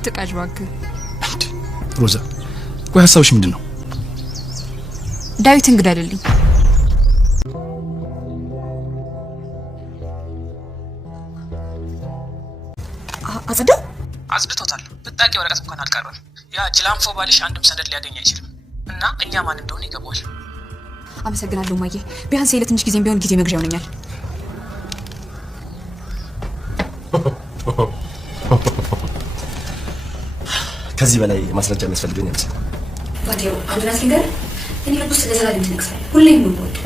አትቃዥ እባክህ ሮዛ። ቆይ ሀሳብሽ ምንድነው? ዳዊት እንግዳ አይደለም። አጽድቶታል። ብታቂ ወረቀት እንኳን አልቀረም። ያ ጅላንፎ ባልሽ አንድም ሰነድ ሊያገኝ አይችልም እና እኛ ማን እንደሆነ ይገባዋል። አመሰግናለሁ ማዬ። ቢያንስ ለትንሽ ጊዜም ቢሆን ጊዜ መግዣ ይሆነኛል። ከዚህ በላይ ማስረጃ የሚያስፈልገኝ አይመስልም። ባዲዮ አንድ ናት ነገር እኔ ልብስ ለዘላለም ትነክሳለህ። ሁሌም ነው ወጥ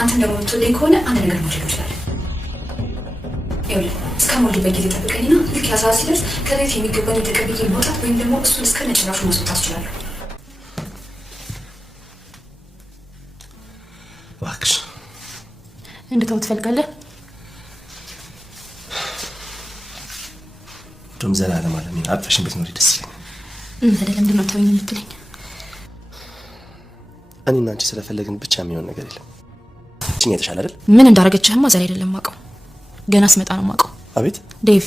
አንተ ደግሞ ትወደኝ ከሆነ አንድ ነገር ማድረግ ይችላል። እስከሞልበት ጊዜ ጠብቀኝና ልክ ያ ሰዓት ሲደርስ ከቤት የሚገባኝ ተቀብዬ መውጣት ወይም ደግሞ እሱን እስከ ነጭራሹ ማስወጣት እችላለሁ። እባክሽ እንድተው ትፈልጋለህ? ዶም ዘላለም አለ ምን አጥፈሽን ብትኖሪ ደስ ይለኛል። ታዲያ ለምንድን ነው ተወኝ የምትለኝ? እኔና አንቺ ስለፈለግን ብቻ የሚሆን ነገር የለም። እኛ የተሻለ አይደል? ምን እንዳረገችህማ ዛሬ አይደለም ማውቀው፣ ገና ስመጣ ነው ማውቀው። አቤት ዴቭ፣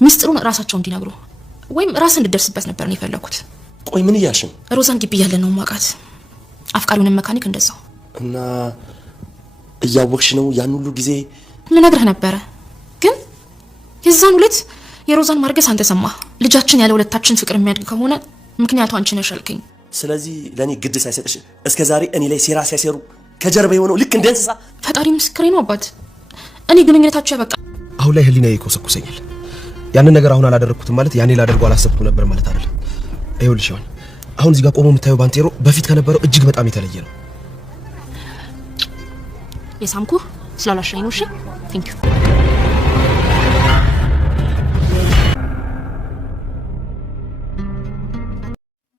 ምስጢሩን ራሳቸው እንዲነግሩ ወይም ራስ እንድደርስበት ነበር ነው የፈለኩት። ቆይ ምን እያልሽ ነው? ሮዛን ግቢ ያለ ነው ማውቃት፣ አፍቃሪውንም መካኒክ እንደዛው። እና እያወቅሽ ነው ያን ሁሉ ጊዜ ልነግርህ ነበረ፣ ግን የዛን ሁለት የሮዛን ማርገስ አንተ ሰማህ። ልጃችን ያለ ሁለታችን ፍቅር የሚያድግ ከሆነ ምክንያቱ አንቺ ነሽ አልከኝ። ስለዚህ ለኔ ግድ ሳይሰጥሽ እስከዛሬ እኔ ላይ ሴራ ሲያሰሩ ከጀርባ የሆነው ልክ እንደ እንስሳ። ፈጣሪ ምስክሬ ነው አባት፣ እኔ ግንኙነታቸው ያበቃ። አሁን ላይ ህሊናዬ ይኮሰኩሰኛል። ያንን ነገር አሁን አላደረኩትም ማለት ያኔ ላደርገው አላሰብኩም ነበር ማለት አይደለም። ይኸውልሽ አሁን እዚህ ጋር ቆሞ የምታየው ባንቴሮ በፊት ከነበረው እጅግ በጣም የተለየ ነው። የሳምኩ ስላላሻኝ ነው። እሺ ቴንክ ዩ።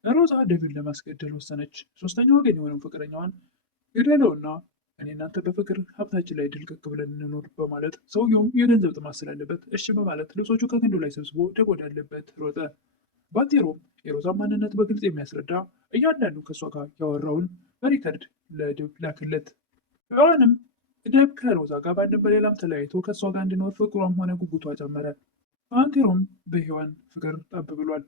ሮዛ ዴቪን ለማስገደል ወሰነች። ሶስተኛው ወገን የሆነው ፍቅረኛዋን ግደለውና እኔ እናንተ በፍቅር ሀብታችን ላይ ድልቅቅ ብለን እንኖር በማለት ሰውየውም የገንዘብ ጥማት ስላለበት እሺ በማለት ልብሶቹ ከግንዱ ላይ ሰብስቦ ደግ ወዳለበት ሮጠ። ባንቴሮም የሮዛን ማንነት በግልጽ የሚያስረዳ እያንዳንዱ ከእሷ ጋር ያወራውን በሪከርድ ለዴቭ ላክለት። ሔዋንም ዴቭ ከሮዛ ጋር በአንድም በሌላም ተለያይቶ ከእሷ ጋር እንዲኖር ፍቅሯም ሆነ ጉጉቷ ጨመረ። ባንቴሮም በሔዋን ፍቅር ጠብ ብሏል።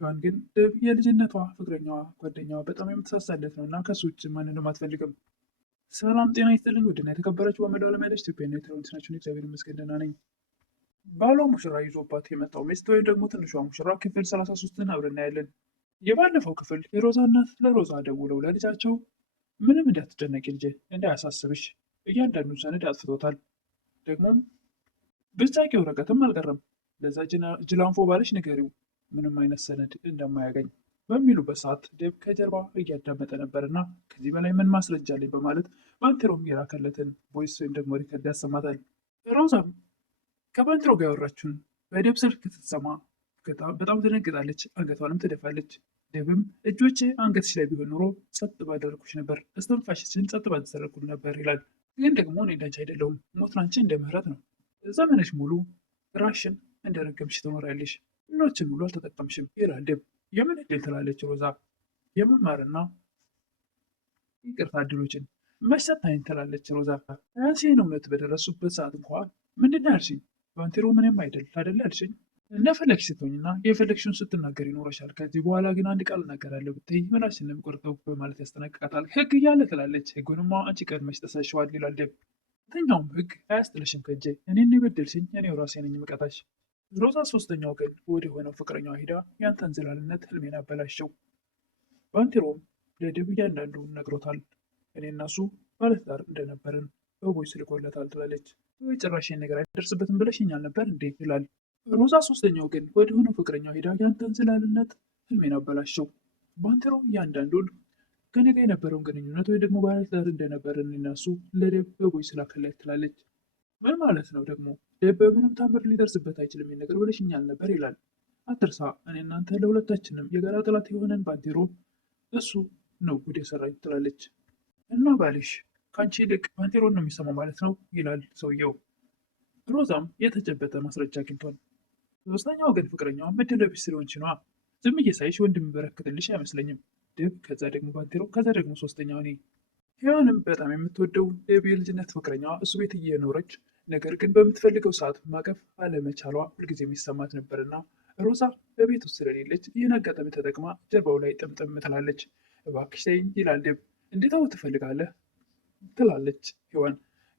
ሔዋን ግን ዴቭ የልጅነቷ ፍቅረኛዋ ጓደኛዋ በጣም የምትሳሳለት ነው እና ከሱ ውጭ ማንንም አትፈልግም። ሰላም ጤና ይስጥልን ውድና የተከበራችሁ በመላው ዓለም ያለች ኢትዮጵያና ኤርትራውያን ናችሁን? እግዚአብሔር ይመስገን ደህና ነኝ። ባሏ ሙሽራ ይዞባት የመጣው ሚስት ወይም ደግሞ ትንሿ ሙሽራ ክፍል 33ን አብረን እናያለን። የባለፈው ክፍል የሮዛ እናት ለሮዛ ደውለው ለልጃቸው ምንም እንዳትጨነቂ ልጄ፣ እንዳያሳስብሽ እያንዳንዱን ሰነድ አጥፍቶታል፣ ደግሞም ብጫቂ ወረቀትም አልቀረም፣ ለዛ ጅላንፎ ባለሽ ንገሪው ምንም አይነት ሰነድ እንደማያገኝ በሚሉበት ሰዓት ዴቭ ከጀርባ እያዳመጠ ነበርና ከዚህ በላይ ምን ማስረጃ አለኝ በማለት ባንቴሮም የላከለትን ቮይስ ወይም ደግሞ ሪከርድ ያሰማታል። ሮዛም ከባንቴሮ ጋር ያወራችውን በዴቭ ስልክ ስትሰማ በጣም ትደነግጣለች፣ አንገቷንም ትደፋለች። ዴቭም እጆቼ አንገትሽ ላይ ቢሆን ኖሮ ጸጥ ባደረኩሽ ነበር፣ እስትንፋሽሽን ጸጥ ባደረኩት ነበር ይላል። ግን ደግሞ እኔ እንዳንቺ አይደለሁም፣ ሞት ላንቺ እንደ ምህረት ነው። ዘመንሽ ሙሉ ራሽን እንደረገምሽ ትኖሪያለሽ፣ ሌሎችን ሙሉ አልተጠቀምሽም ይላል ዴቭ። የምን እድል ትላለች ሮዛ። የመማርና ይቅርታ እድሎችን መሰታኝ ትላለች ሮዛ። ራሴን እውነት በደረሱበት ሰዓት እንኳ ምንድን ያልሽኝ? ባንቴሮ ምንም አይደል አደለ ያልሽኝ? እንደፈለግሽ ስትሆኝና የፈለግሽውን ስትናገር ይኖረሻል። ከዚህ በኋላ ግን አንድ ቃል እናገራለሁ ብትይ ምላሽን ለሚቆርጠው በማለት ያስጠነቅቃታል። ህግ እያለ ትላለች። ህጉንማ አንቺ ቀድመሽ ጥሰሽዋል ይላል ዴቭ። የትኛውም ህግ አያስጥልሽም ከእጄ። እኔን የበደልሽኝ እኔው ራሴ ነኝ የምቀጣሽ። ሮዛ ሶስተኛው ቀን ወደ ሆነው ፍቅረኛዋ ሂዳ ያንተን ዝላልነት ህልሜን አበላሸው። ባንቴሮም ለዴቭ እያንዳንዱን ነግሮታል። እኔ እና እሱ ባለትዳር እንደነበርን በቮይስ ልኮለታል ትላለች። ጭራሽ ነገር አይደርስበትም ብለሽኝ አልነበር እንዴ ይላል። ሮዛ ሶስተኛው ቀን ወደ ሆነው ፍቅረኛዋ ሂዳ ያንተን ዝላልነት ህልሜን አበላሸው። ባንቴሮ እያንዳንዱን ከኔ ጋር የነበረውን ግንኙነት ወይ ደግሞ ባለትዳር እንደነበርን እኔ እና እሱ ለዴቭ በቮይስ ላከለት ትላለች። ምን ማለት ነው ደግሞ? ዴቭ በምንም ታምር ሊደርስበት አይችልም ነገር ብለሽኛል ነበር ይላል። አትርሳ፣ እኔ እናንተ ለሁለታችንም የጋራ ጠላት የሆነን ባንቴሮ እሱ ነው ጉድ የሰራኝ ትላለች። እና ባልሽ ከአንቺ ይልቅ ባንቴሮን ነው የሚሰማው ማለት ነው ይላል ሰውየው። ሮዛም የተጨበጠ ማስረጃ አግኝቷል። ሶስተኛው ወገን ፍቅረኛዋ ምድለ ቢስ ስለሆንሽ ነዋ፣ ዝም እየሳይሽ ወንድም በረክትልሽ አይመስለኝም። ዴቭ፣ ከዛ ደግሞ ባንቴሮ፣ ከዛ ደግሞ ሶስተኛው እኔ። ሔዋንም በጣም የምትወደው ዴቭ የልጅነት ፍቅረኛዋ እሱ ቤት እየኖረች ነገር ግን በምትፈልገው ሰዓት ማቀፍ አለመቻሏ ሁልጊዜ የሚሰማት ነበርና ሮዛ በቤት ውስጥ ስለሌለች ይህን አጋጣሚ ተጠቅማ ጀርባው ላይ ጥምጥም ትላለች። እባክሽ ተይኝ ይላል ዴብ። እንዴት ትፈልጋለህ ትላለች ሔዋን።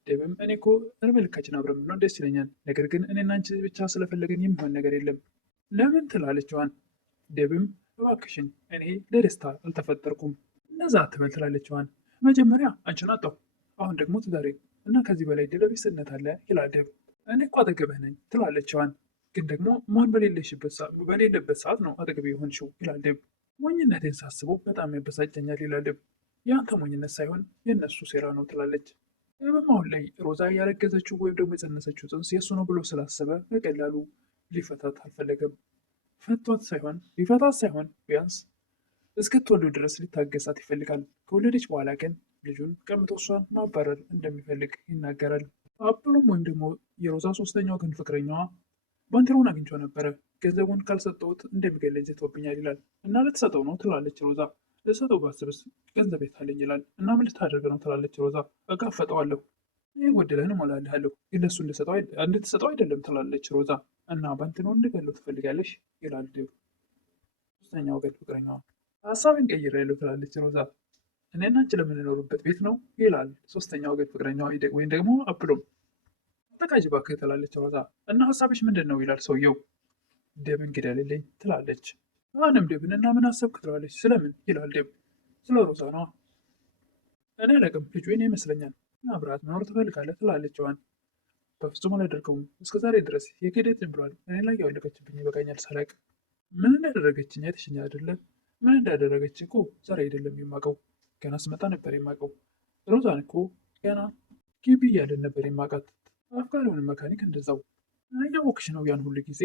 ዴብም እኔ እኮ እድሜ ልካችን አብረን ብንሆን ደስ ይለኛል፣ ነገር ግን እኔና አንቺ ብቻ ስለፈለገን የሚሆን ነገር የለም። ለምን ትላለች ሔዋን። ዴብም እባክሽን እኔ ለደስታ አልተፈጠርኩም እነዛ አትበል ትላለች ሔዋን። መጀመሪያ አንቺን አጣሁ፣ አሁን ደግሞ ትዳሬ እና ከዚህ በላይ ደለቢስነት አለ ይላል ዴብ። እኔ እኮ አጠገብህ ነኝ ትላለች ሔዋን። ግን ደግሞ መሆን በሌለበት ሰዓት ነው አጠገቤ የሆንሽው ይላል ዴብ። ሞኝነቴን ሳስበው በጣም ያበሳጨኛል ይላል ዴብ። የአንተ ሞኝነት ሳይሆን የእነሱ ሴራ ነው ትላለች። ዴብም አሁን ላይ ሮዛ ያረገዘችው ወይም ደግሞ የጸነሰችው ጽንስ የእሱ ነው ብሎ ስላሰበ በቀላሉ ሊፈታት አልፈለገም። ሊፈታት ሳይሆን ቢያንስ እስክትወልድ ድረስ ሊታገሳት ይፈልጋል። ከወለደች በኋላ ግን ልጁን ቀምቶ እሷን ማባረር እንደሚፈልግ ይናገራል። አፕሎም ወይም ደግሞ የሮዛ ሶስተኛው ግን ፍቅረኛዋ ባንቴሮን አግኝቶ ነበረ። ገንዘቡን ካልሰጠሁት እንደሚገለኝ ዝቶብኛል ይላል እና ልትሰጠው ነው ትላለች ሮዛ። ልትሰጠው ባስብስ ገንዘብ የት አለኝ ይላል እና ምን ልታደርግ ነው ትላለች ሮዛ። እጋፈጠዋለሁ፣ ይህ ጎደለህን እሞላለሃለሁ፣ ግን ለእሱ እንድትሰጠው አይደለም ትላለች ሮዛ። እና ባንቴሮን እንድገለው ትፈልጋለሽ ይላል ዴብ። ሶስተኛው ግን ፍቅረኛዋ ሀሳቤን ቀይሬያለሁ ትላለች ሮዛ። እኔና አንቺ ለምንኖርበት ቤት ነው ይላል ሶስተኛው ግን ፍቅረኛዋ ወይም ደግሞ አፕሎም። አጠቃጅ እባክህ ትላለች ሮዛ። እና ሀሳብሽ ምንድን ነው ይላል ሰውየው። ዴብን ግደልልኝ ትላለች። አሁንም ዴብን እና ምን አሰብክ ትላለች። ስለምን ይላል ዴብ። ስለ ሮዛ ነዋ። እኔ አላውቅም፣ ልጁ እኔ ይመስለኛል። አብረሃት መኖር ትፈልጋለህ ትላለች ሔዋን። በፍጹም አላደርገውም፣ እስከዛሬ ድረስ የክህደትን ብሏል። እኔ ላይ ያወለቀችብኝ ይበቃኛል ሳላውቅ። ምን እንዳደረገችኝ አይተሽኝ አይደለ? ምን እንዳደረገች እኮ ዛሬ አይደለም የማውቀው፣ ገና ስመጣ ነበር የማውቀው። ሮዛን እኮ ገና ግቢ እያለን ነበር የማውቃት። አፍቃሪውን መካኒክ እንደዛው። እያወቅሽ ነው ያን ሁሉ ጊዜ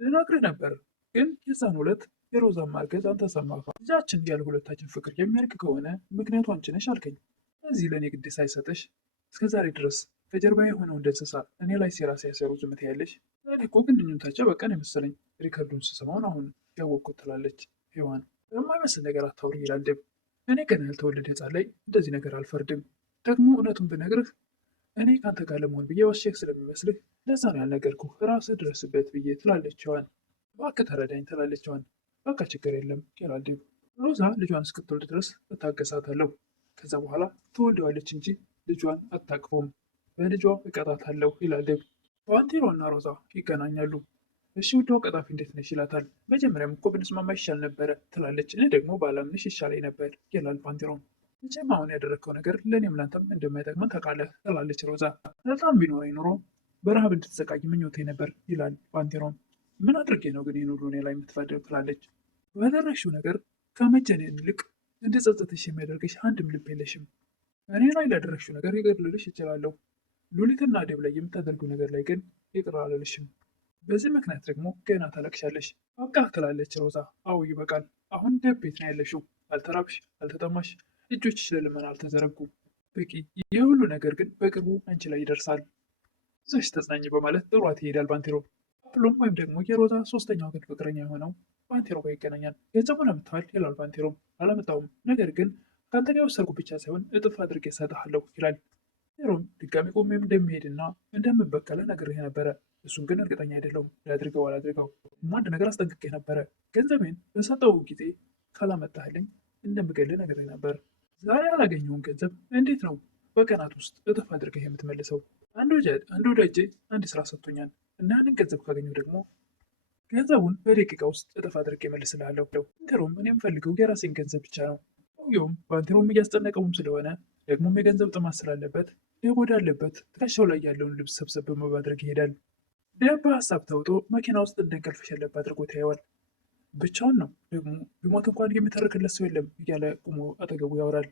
ልነግርህ ነበር፣ ግን የዛን ዕለት የሮዛን ማርገዝ አንተ ሰማህ። ልጃችን ያለ ሁለታችን ፍቅር የሚያልቅ ከሆነ ምክንያቱ አንቺ ነሽ አልከኝ። እዚህ ለእኔ ግድ ሳይሰጠሽ እስከዛሬ ድረስ ከጀርባ የሆነው እንደ እንስሳ እኔ ላይ ሴራ ሲያሰሩ ዝም ትያለሽ። እኔ እኮ ግንኙነታቸው በቀን የመሰለኝ ሪከርዱን ስሰማውን አሁን ያወቅኩት ትላለች ሔዋን። በማይመስል ነገር አታውሪ ይላል ዴብ። እኔ ገና ያልተወለደ ሕፃን ላይ እንደዚህ ነገር አልፈርድም። ደግሞ እውነቱን ብነግርህ እኔ ከአንተ ጋር ለመሆን ብዬ ዋሸህ ስለሚመስልህ ለዛ ነው ያልነገርኩህ፣ ራስህ ድረስበት ብዬ ትላለች ሔዋን። እባክህ ተረዳኝ ትላለች ሔዋን። በቃ ችግር የለም ይላል ዴብ። ሮዛ ልጇን እስክትወልድ ድረስ እታገሳታለሁ፣ ከዛ በኋላ ትወልደዋለች እንጂ ልጇን አታቅፎም፣ በልጇ እቀጣታለሁ ይላል ዴብ። ባንቴሮ እና ሮዛ ይገናኛሉ። እሺ ውዷ ቀጣፊ እንዴት ነሽ ይላታል። መጀመሪያም እኮ ብንስማማ ይሻል ነበረ ትላለች። እኔ ደግሞ ባላምንሽ ይሻለኝ ነበር ይላል ባንቴሮም። መቼም አሁን ያደረግከው ነገር ለእኔም ላንተም እንደማይጠቅመን ታውቃለህ ትላለች ሮዛ። ስልጣን ቢኖረኝ ኖሮ በረሃብ እንድትሰቃይ ምኞቴ ነበር ይላል ባንቴሮም። ምን አድርጌ ነው ግን ይህን ሁሉ እኔ ላይ የምትፈርደው ትላለች። ባደረግሽው ነገር ከመጀኔን ይልቅ እንድጸጸትሽ የሚያደርግሽ አንድም ልብ የለሽም። እኔ ላይ ላደረግሽው ነገር ይቅር ልልሽ እችላለሁ፣ ሉሊትና ዴብ ላይ የምታደርገው ነገር ላይ ግን ይቅር አልልሽም። በዚህ ምክንያት ደግሞ ገና ታለቅሻለሽ። በቃ ትላለች ሮዛ። አዎ ይበቃል፣ አሁን ዴብ ቤት ነው ያለሽው። አልተራብሽ፣ አልተጠማሽ፣ እጆችሽ ለልመና አልተዘረጉም። በቂ። ይህ ሁሉ ነገር ግን በቅርቡ አንቺ ላይ ይደርሳል። እዛሽ ተጽናኝ በማለት ጥሯት ይሄዳል ባንቴሮ። አፕሎም ወይም ደግሞ የሮዛ ሶስተኛው ግን ፍቅረኛ የሆነው ባንቴሮ ጋር ይገናኛል። ገንዘቡን አምጥተዋል ይላል ባንቴሮም። አላመጣውም፣ ነገር ግን ከአንተ ጋር የወሰድኩ ብቻ ሳይሆን እጥፍ አድርጌ እሰጥሃለሁ ይላል። ባንቴሮም ድጋሚ ቆሜም እንደሚሄድና እንደምበቀለ ነግሬህ ነበረ፣ እሱን ግን እርግጠኛ አይደለሁም ላድርገው አላድርገው። አንድ ነገር አስጠንቅቄ ነበረ፣ ገንዘቤን በሰጠው ጊዜ ካላመጣህልኝ እንደምገልህ ነግሬህ ነበር። ዛሬ ያላገኘውን ገንዘብ እንዴት ነው በቀናት ውስጥ እጥፍ አድርገህ የምትመልሰው? አንድ ወዳጄ አንድ ስራ ሰጥቶኛል እና ያንን ገንዘብ ካገኘው ደግሞ ገንዘቡን በደቂቃ ውስጥ እጥፍ አድርጌ እመልስልሃለሁ። ባንቴሮም እኔ የምፈልገው የራሴን ገንዘብ ብቻ ነው። ሰውየውም ባንቴሮም እያስጨነቀውም ስለሆነ ደግሞም የገንዘብ ጥማት ስላለበት ዴብ ወዳለበት ትከሻው ላይ ያለውን ልብስ ሰብሰብ በማድረግ ይሄዳል። ዴብ በሀሳብ ተውጦ መኪና ውስጥ እንደ እንቅልፍ ሸለብ አድርጎ ታየዋል። ብቻውን ነው፣ ደግሞ ቢሞት እንኳን የሚተርክለት ሰው የለም እያለ ቁሞ አጠገቡ ያወራል።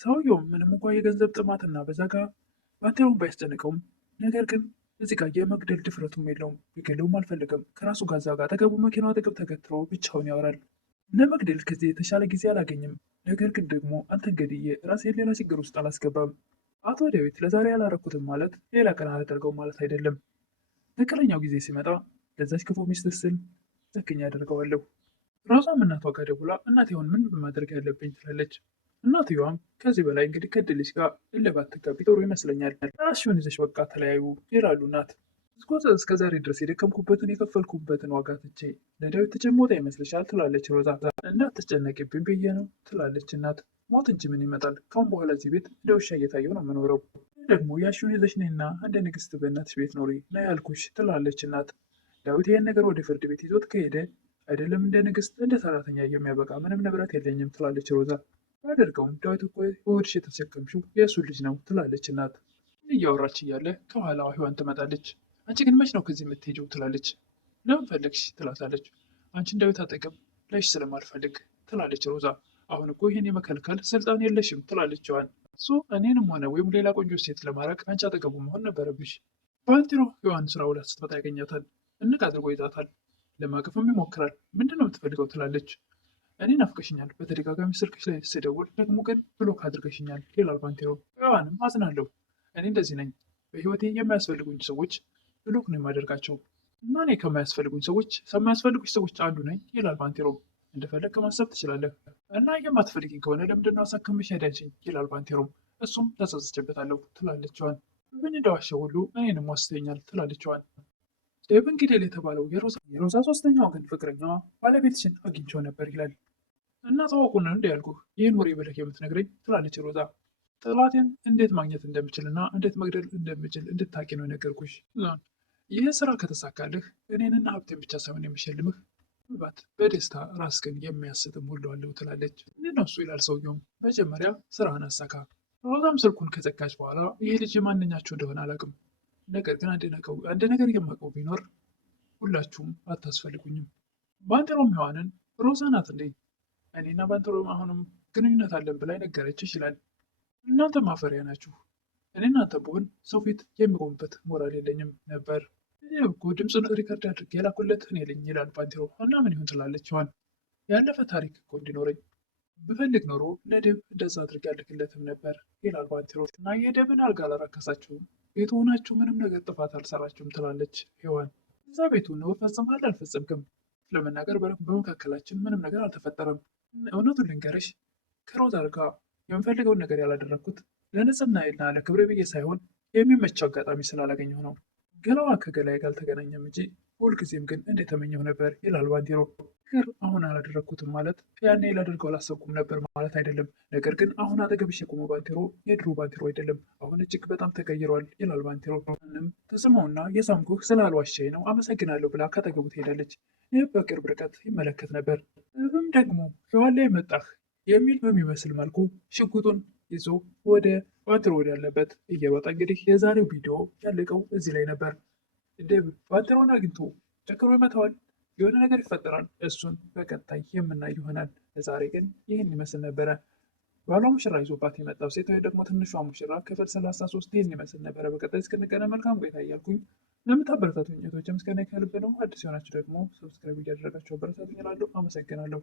ሰውየውም ምንም እንኳ የገንዘብ ጥማትና በዛ ጋር ባንቴሮም ባያስጨንቀውም ነገር ግን እዚህ ጋር የመግደል ድፍረቱም የለውም። ቢገለውም አልፈልግም። ከራሱ ጋር እዛ ጋር አጠገቡ መኪናው አጠገብ ተገትሮ ብቻውን ያወራል። ለመግደል ከዚህ የተሻለ ጊዜ አላገኝም፣ ነገር ግን ደግሞ አንተን ገድዬ ራሴን ሌላ ችግር ውስጥ አላስገባም። አቶ ዳዊት ለዛሬ ያላረኩትም ማለት ሌላ ቀን አላደርገውም ማለት አይደለም። ትክክለኛው ጊዜ ሲመጣ ለዛች ክፉ ሚስት ስል ጨክኜ አደርገዋለሁ። ራሷም እናቷ ጋር ደውላ እናቴውን ምን በማድረግ ያለብኝ ትላለች። እናትየዋም ከዚህ በላይ እንግዲህ ከድልሽ ጋር እልባት ትጋቢ ጥሩ ይመስለኛል፣ ራስሽን ይዘሽ በቃ ተለያዩ ይላሉ እናት። እስከ ዛሬ ድረስ የደከምኩበትን የከፈልኩበትን ዋጋ ትቼ ለዳዊት ተጨሞታ ይመስልሻል? ትላለች ሮዛ። እንዳትጨነቂብኝ ብዬ ነው ትላለች እናት። ሞት እንጂ ምን ይመጣል? ካሁን በኋላ እዚህ ቤት እንደ ውሻ እየታየው ነው የምኖረው። ደግሞ ያሽውን ይዘሽ ነይና እንደ ንግስት በእናትሽ ቤት ኖሪ ነው ያልኩሽ ትላለች እናት። ዳዊት ይህን ነገር ወደ ፍርድ ቤት ይዞት ከሄደ አይደለም እንደ ንግስት እንደ ሰራተኛ የሚያበቃ ምንም ንብረት የለኝም ትላለች ሮዛ። አደርገውም ዳዊት እኮ በሆድሽ የተሸከምሽው የእሱ ልጅ ነው ትላለች እናት። እያወራች እያለ ከኋላዋ ሔዋን ትመጣለች። አንቺ ግን መች ነው ከዚህ የምትሄጂው? ትላለች። ለምን ፈለግሽ? ትላታለች። አንቺን ዳዊት አጠገብ ላይሽ ስለማልፈልግ ትላለች ሮዛ። አሁን እኮ ይህን የመከልከል ስልጣን የለሽም ትላለች ሔዋን። እሱ እኔንም ሆነ ወይም ሌላ ቆንጆ ሴት ለማድረግ አንቺ አጠገቡ መሆን ነበረብሽ። ባንቴሮ ሔዋን ስራ ውላ ስትመጣ ያገኛታል። እንቅ አድርጎ ይዛታል። ለማቀፍም ይሞክራል። ምንድን ነው የምትፈልገው? ትላለች። እኔ ናፍቀሽኛል፣ በተደጋጋሚ ስልክሽ ላይ ስደውል ደግሞ ግን ብሎክ አድርገሽኛል ይላል ባንቴሮ። ሔዋንም አዝናለሁ፣ እኔ እንደዚህ ነኝ። በህይወቴ የማያስፈልጉኝ ሰዎች ብሎክ ነው የማደርጋቸው እና እኔ ከማያስፈልጉኝ ሰዎች አንዱ ነኝ ይላል ባንቴሮ። እንደፈለግ ከማሰብ ትችላለህ እና የማትፈልጊኝ ከሆነ ለምንድነው አሳክምሽ ሄዳችኝ ይላል ባንቴሮም። እሱም ተጸጽቼበታለሁ ትላለች ሔዋን። ምን እንደዋሸው ሁሉ እኔንም ዋስተኛል ትላለች ሔዋን። ዴቭ እንግዲህ የተባለው የሮዛ ሶስተኛው ግን ፍቅረኛዋ ባለቤትሽን አግኝቼው ነበር ይላል እና ታወቁን እንደ ያልኩህ ይህን ወሬ ብለህ የምትነግረኝ ትላለች ሮዛ። ጠላቴን እንዴት ማግኘት እንደምችልና እንዴት መግደል እንደምችል እንድታቂ ነው የነገርኩሽ። ይህ ስራ ከተሳካልህ እኔንና ሀብቴን ብቻ ሳይሆን የሚሸልምህ ምናልባት በደስታ ራስህን የሚያስትም ሁሉ አለው ትላለች። እነሱ ይላል ሰውየውም። መጀመሪያ ስራህን አሳካ። ሮዛም ስልኩን ከዘጋች በኋላ ይህ ልጅ ማንኛቸው እንደሆነ አላውቅም፣ ነገር ግን አንድ ነገር የማውቀው ቢኖር ሁላችሁም አታስፈልጉኝም። ባንቴሮም ሔዋንን ሮዛ ናት እንዴ እኔና ባንቴሮም አሁንም ግንኙነት አለን ብላ ነገረች ይችላል። እናንተ ማፈሪያ ናችሁ። እኔ እናንተ ብሆን ሰው ፊት የሚቆምበት ሞራል የለኝም ነበር። ይህ እኮ ድምፁን ሪከርድ አድርጌ የላኩለት እኔ ነኝ ይላል ባንቴሮ። እና ምን ይሁን ትላለች ሔዋን። ያለፈ ታሪክ እኮ እንዲኖረኝ ብፈልግ ኖሮ ለዴቭ እንደዛ አድርጌ ያልክለትም ነበር ይላል ባንቴሮ። እና የዴቭን አልጋ አላራከሳችሁም፣ ቤቱ ሆናችሁ ምንም ነገር ጥፋት አልሰራችሁም ትላለች ሔዋን። እዛ ቤቱ ነው ፈጽማል አልፈጸምክም። ለመናገር በመካከላችን ምንም ነገር አልተፈጠረም። እውነቱን ልንገርሽ ከሮዛ ጋር የምፈልገውን ነገር ያላደረግኩት ለንጽህናዬና ለክብሬ ብዬ ሳይሆን የሚመቸው አጋጣሚ ስላላገኘሁ ነው። ገላዋ ከገላዬ ጋር አልተገናኘም እንጂ ሁልጊዜም ግን እንደተመኘሁ ነበር ይላል ባንቴሮ። ነገር አሁን አላደረግኩትም ማለት ያኔ ላደርገው አላሰብኩም ነበር ማለት አይደለም። ነገር ግን አሁን አጠገብሽ የቆመው ባንቴሮ የድሮ ባንቴሮ አይደለም፣ አሁን እጅግ በጣም ተቀይሯል ይላል ባንቴሮ። ምንም ተስማውና የሳምኩህ ስላልዋሸኝ ነው አመሰግናለሁ ብላ ካጠገቡ ትሄዳለች። ይህ በቅርብ ርቀት ይመለከት ነበር። እብም ደግሞ ሔዋን ላይ መጣህ የሚል በሚመስል መልኩ ሽጉጡን ይዞ ወደ ባንቴሮ ወዳለበት እየሮጠ እንግዲህ የዛሬው ቪዲዮ ያለቀው እዚህ ላይ ነበር። ዴቭ ባንቴሮን አግኝቶ ጨክኖ ይመታዋል። የሆነ ነገር ይፈጠራል። እሱን በቀጣይ የምናይ ይሆናል። ለዛሬ ግን ይህን ይመስል ነበረ። ባሏ ሙሽራ ይዞባት የመጣው ሴት ወይ ደግሞ ትንሿ ሙሽራ ክፍል 33 ይህን ይመስል ነበረ። በቀጣይ እስክንገናኝ መልካም ቆይታ እያልኩኝ ለምታበረታቱኝ እህቶቼ ምስጋና ከልብ ነው። አዲስ የሆናችሁ ደግሞ ሰብስክራይብ እያደረጋችሁ አበረታቱኝ እላለሁ። አመሰግናለሁ።